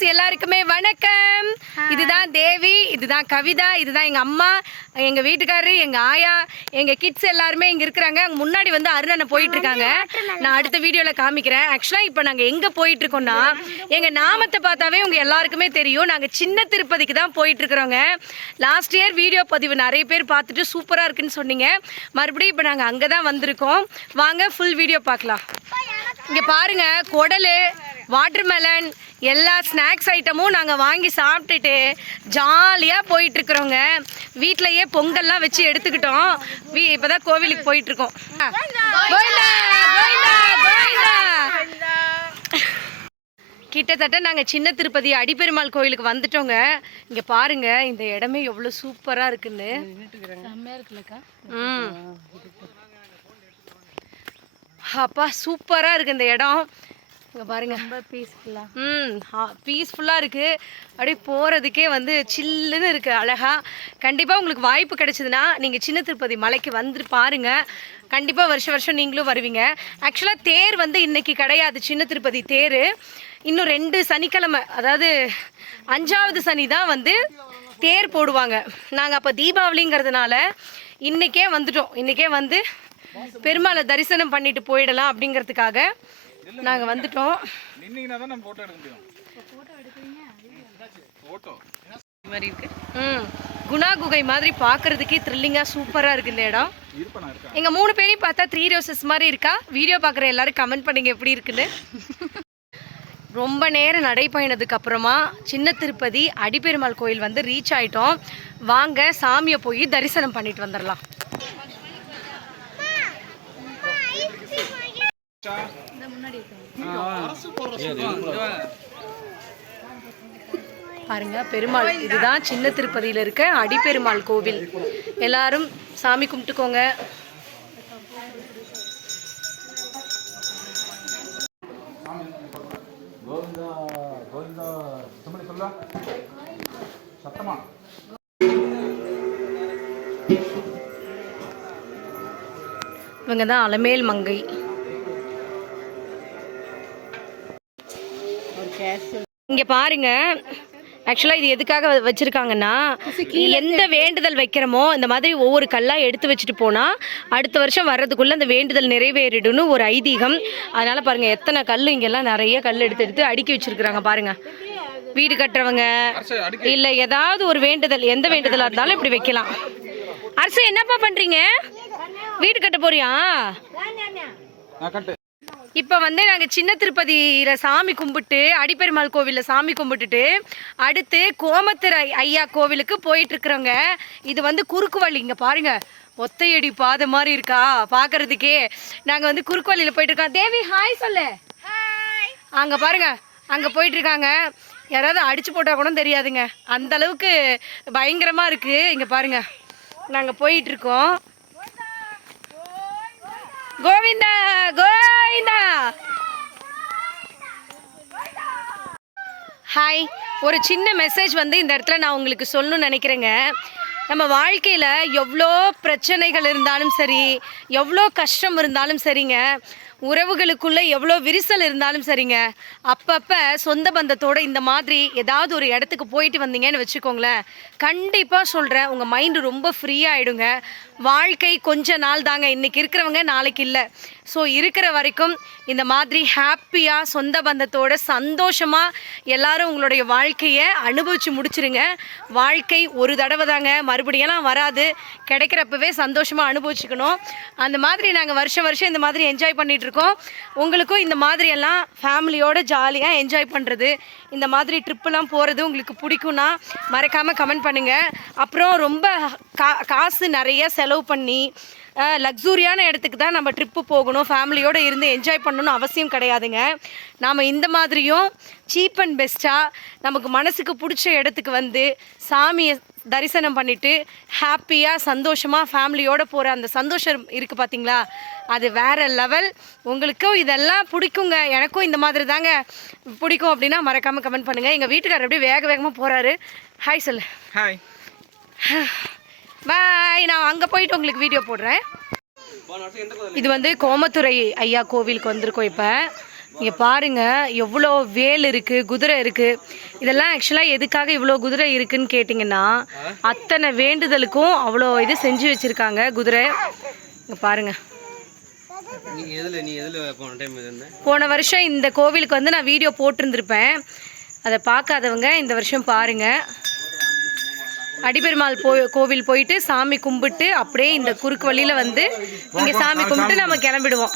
Viewers எல்லாருக்குமே வணக்கம். இதுதான் தேவி, இதுதான் கவிதா, இதுதான் எங்க அம்மா, எங்க வீட்டுக்காரரு, எங்க ஆயா, எங்க கிட்ஸ் எல்லாருமே இங்க இருக்கிறாங்க. அங்க முன்னாடி வந்து அருணன் போயிட்டு இருக்காங்க. நான் அடுத்த வீடியோல காமிக்கிறேன். ஆக்சுவலா இப்போ நாங்க எங்க போயிட்டு இருக்கோம்னா, எங்க நாமத்தை பார்த்தாவே உங்க எல்லாருக்குமே தெரியும். நாங்க சின்ன திருப்பதிக்கு தான் போயிட்டு இருக்கிறோங்க. லாஸ்ட் இயர் வீடியோ பதிவு நிறைய பேர் பார்த்துட்டு சூப்பரா இருக்குன்னு சொன்னீங்க. மறுபடியும் இப்போ நாங்க அங்கதான் வந்திருக்கோம். வாங்க ஃபுல் வீடியோ பார்க்கலாம். இங்க பாருங்க, குடலு, வாட்டர்மெலன், எல்லா ஸ்நாக்ஸ் ஐட்டமும் நாங்கள் வாங்கி சாப்பிட்டுட்டு ஜாலியாக போயிட்டுருக்குறோங்க. வீட்டிலையே பொங்கல்லாம் வச்சு எடுத்துக்கிட்டோம். இப்போ தான் கோவிலுக்கு போயிட்டுருக்கோம். கிட்டத்தட்ட நாங்கள் சின்ன திருப்பதி அடிப்பெருமாள் கோயிலுக்கு வந்துட்டோங்க. இங்கே பாருங்க, இந்த இடமே எவ்வளோ சூப்பராக இருக்குன்னு. அப்பா சூப்பராக இருக்குது இந்த இடம். இங்கே பாருங்க, ரொம்ப பீஸ்ஃபுல்லாக இருக்குது. அப்படியே போகிறதுக்கே வந்து சில்லுன்னு இருக்குது, அழகாக. கண்டிப்பாக உங்களுக்கு வாய்ப்பு கிடைச்சதுன்னா நீங்கள் சின்ன திருப்பதி மலைக்கு வந்து பாருங்கள். கண்டிப்பாக வருஷம் நீங்களும் வருவீங்க. ஆக்சுவலாக தேர் வந்து இன்றைக்கி கிடையாது, சின்ன திருப்பதி தேர். இன்னும் 2 சனிக்கிழமை, அதாவது 5வது சனி தான் வந்து தேர் போடுவாங்க. நாங்கள் அப்போ தீபாவளிங்கிறதுனால இன்றைக்கே வந்துட்டோம். இன்றைக்கே வந்து பெருமாளை தரிசனம் பண்ணிட்டு போயிடலாம் அப்படிங்கிறதுக்காக நாங்கள் வந்துட்டோம். குணா குகை மாதிரி பார்க்கறதுக்கே த்ரில்லிங்காக சூப்பராக இருக்குது இந்த இடம். எங்கள் 3 பேரையும் பார்த்தா 3 ரோசஸ் மாதிரி இருக்கா? வீடியோ பார்க்குற எல்லாரும் கமெண்ட் பண்ணுங்க எப்படி இருக்குன்னு. ரொம்ப நேரம் நடைப்பயணத்துக்கு அப்புறமா சின்ன திருப்பதி அடிப்பெருமாள் கோயில் வந்து ரீச் ஆகிட்டோம். வாங்க சாமியை போய் தரிசனம் பண்ணிட்டு வந்துடலாம். பாருங்க, பெருமாள், இதுதான் சின்ன திருப்பதியில இருக்க அடிப்பெருமாள் கோவில். எல்லாரும் சாமி கும்பிட்டுக்கோங்க. இவங்க தான் அலமேல் மங்கை. இங்க பாருங்க, ஆக்சுவலா இது எதுக்காக வச்சிருக்காங்கன்னா, எந்த வேண்டுதல் வைக்கிறோமோ இந்த மாதிரி ஒவ்வொரு கல்லா எடுத்து வச்சுட்டு போனா அடுத்த வருஷம் வர்றதுக்குள்ள அந்த வேண்டுதல் நிறைவேறிடுன்னு ஒரு ஐதீகம். அதனால பாருங்க, எத்தனை கல் இங்கெல்லாம் நிறைய கல் எடுத்து அடுக்கி வச்சிருக்காங்க. பாருங்க, வீடு கட்டுறவங்க இல்ல ஏதாவது ஒரு வேண்டுதல், எந்த வேண்டுதலா இருந்தாலும் இப்படி வைக்கலாம். அரசு என்னப்பா பண்றீங்க? வீடு கட்ட போறியா? இப்போ வந்து நாங்கள் சின்ன திருப்பதியில் சாமி கும்பிட்டு அடிப்பெருமாள் கோவிலில் சாமி கும்பிட்டுட்டு அடுத்து கோமத்தர் ஐயா கோவிலுக்கு போயிட்டுருக்குறோங்க. இது வந்து குறுக்கு வழி. இங்கே பாருங்கள், ஒத்தையடி பாதை மாதிரி இருக்கா பார்க்குறதுக்கே. நாங்கள் வந்து குறுக்கு வழியில் போயிட்டுருக்கோம். தேவி ஹாய் சொல்லு. அங்கே பாருங்கள், அங்கே போயிட்டுருக்காங்க. யாராவது அடிச்சு போட்டால் கூட தெரியாதுங்க, அந்த அளவுக்கு பயங்கரமாக இருக்குது. இங்கே பாருங்கள், நாங்கள் போயிட்டுருக்கோம். கோவிந்தா கோவிந்தா. ஹாய், ஒரு சின்ன மெசேஜ் வந்து இந்த இடத்துல நான் உங்களுக்கு சொல்லணும்னு நினைக்கிறேங்க. நம்ம வாழ்க்கையில் எவ்வளோ பிரச்சனைகள் இருந்தாலும் சரி, எவ்வளோ கஷ்டம் இருந்தாலும் சரிங்க, உறவுகளுக்குள்ளே எவ்வளோ விரிசல் இருந்தாலும் சரிங்க, அப்பப்போ சொந்த பந்தத்தோடு இந்த மாதிரி ஏதாவது ஒரு இடத்துக்கு போயிட்டு வந்தீங்கன்னு வச்சுக்கோங்களேன், கண்டிப்பாக சொல்கிறேன், உங்கள் மைண்டு ரொம்ப ஃப்ரீயாகிடுங்க. வாழ்க்கை கொஞ்ச நாள் தாங்க, இன்றைக்கி இருக்கிறவங்க நாளைக்கு இல்லை. ஸோ இருக்கிற வரைக்கும் இந்த மாதிரி ஹாப்பியாக சொந்த பந்தத்தோட சந்தோஷமாக எல்லாரும் உங்களுடைய வாழ்க்கையை அனுபவித்து முடிச்சிருங்க. வாழ்க்கை ஒரு தடவை தாங்க, மறுபடியெல்லாம் வராது. கிடைக்கிறப்பவே சந்தோஷமாக அனுபவிச்சுக்கணும். அந்த மாதிரி நாங்கள் வருஷம் இந்த மாதிரி என்ஜாய் பண்ணிகிட்ருக்கோம். உங்களுக்கும் இந்த மாதிரியெல்லாம் ஃபேமிலியோடு ஜாலியாக என்ஜாய் பண்ணுறது, இந்த மாதிரி ட்ரிப்பெல்லாம் போகிறது உங்களுக்கு பிடிக்கும்னா மறக்காமல் கமெண்ட் பண்ணுங்கள். அப்புறம் ரொம்ப காசு நிறைய செலவு பண்ணி லக்ஸூரியான இடத்துக்கு தான் நம்ம ட்ரிப்பு போகணும், ஃபேமிலியோடு இருந்து என்ஜாய் பண்ணணும்னு அவசியம் கிடையாதுங்க. நாம் இந்த மாதிரியும் சீப் அண்ட் பெஸ்ட்டாக நமக்கு மனசுக்கு பிடிச்ச இடத்துக்கு வந்து சாமியை தரிசனம் பண்ணிவிட்டு ஹாப்பியாக சந்தோஷமாக ஃபேமிலியோடு போகிற அந்த சந்தோஷம் இருக்குது பார்த்தீங்களா, அது வேறு லெவல். உங்களுக்கும் இதெல்லாம் பிடிக்குங்க, எனக்கும் இந்த மாதிரி தாங்க பிடிக்கும். அப்படின்னா மறக்காமல் கமெண்ட் பண்ணுங்கள். எங்கள் வீட்டுக்காரர் அப்படியே வேகமாக போகிறாரு. ஹாய் சொல்லு. Hi bye. நான் அங்கே போயிட்டு உங்களுக்கு வீடியோ போடுறேன். இது வந்து கோமத்துரை ஐயா கோவிலுக்கு வந்திருக்கோம். இப்போ இங்கே பாருங்க எவ்வளோ வேல் இருக்குது, குதிரை இருக்குது. இதெல்லாம் ஆக்சுவலாக எதுக்காக இவ்வளோ குதிரை இருக்குன்னு கேட்டிங்கன்னா, அத்தனை வேண்டுதலுக்கும் அவ்வளோ இது செஞ்சு வச்சுருக்காங்க குதிரை. இங்கே பாருங்க. போன வருஷம் இந்த கோவிலுக்கு வந்து நான் வீடியோ போட்டிருந்துருப்பேன். அதை பார்க்காதவங்க இந்த வருஷம் பாருங்கள். அடிபெருமாள் கோவில் போயிட்டு சாமி கும்பிட்டு அப்படியே இந்த குறுக்கு வழியில் வந்து இங்கே சாமி கும்பிட்டு நம்ம கிளம்பிடுவோம்.